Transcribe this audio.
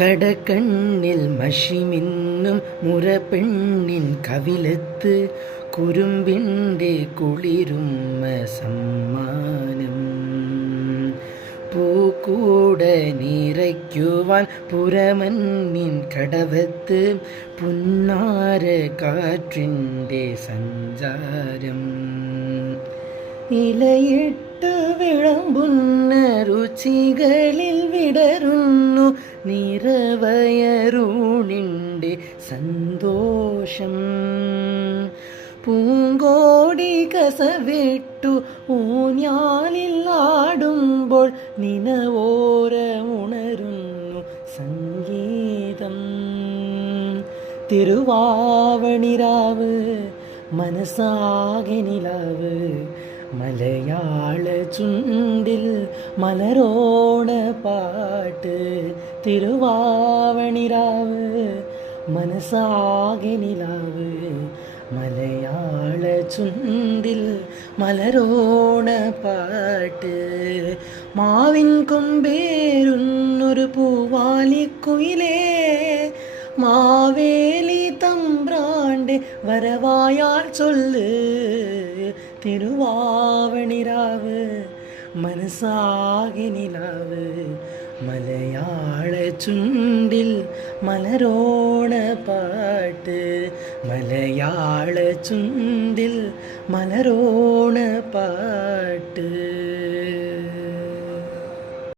കടക്കണ്ണിൽ മഷിമിന്നും മുറപ്പെണ്ണിൻ കവിലത്ത് കുറുമ്പിൻ്റെ കുളിരുമ്മ സമ്മാനം. പൂക്കൂട നിറയ്ക്കുവാൻ പുറമന്നിൻ കടവത്ത് പുന്നാര കാറ്റിൻ്റെ സഞ്ചാരം. ഇലയിട്ട് വിളമ്പുന്ന രുചികളിൽ വിടരുന്നു നിറവയറൂണിൻ്റെ സന്തോഷം. പൂങ്കോടി കസവിട്ടു ഊഞ്ഞാലിൽ ആടുമ്പോൾ നിനവോരമുണരുന്നു സംഗീതം. തിരുവാവണിരാവ് മനസ്സാകെ നിലാവ്, മലയാള ചുണ്ടിൽ മലരോണ പാട്ട്. തിരുവാവണിരാവ് മനസ്സാകെ നിലാവ്, മലയാള ചുണ്ടിൽ മലരോണ പാട്ട്. മാവിൻ കൊമ്പേരുന്നൊരു പൂവാലിക്കുയിലേ, മാവേലി തമ്പ്രാൻ്റെ വരവായാൽ ചൊല്ല്. തിരുവാവണിരാവ് മനസ്സാകെ നിലാവ്, മലയാള ചുണ്ടിൽ മലരോണ പാട്ട്. മലയാള ചുണ്ടിൽ മലരോണ പാട്ട്.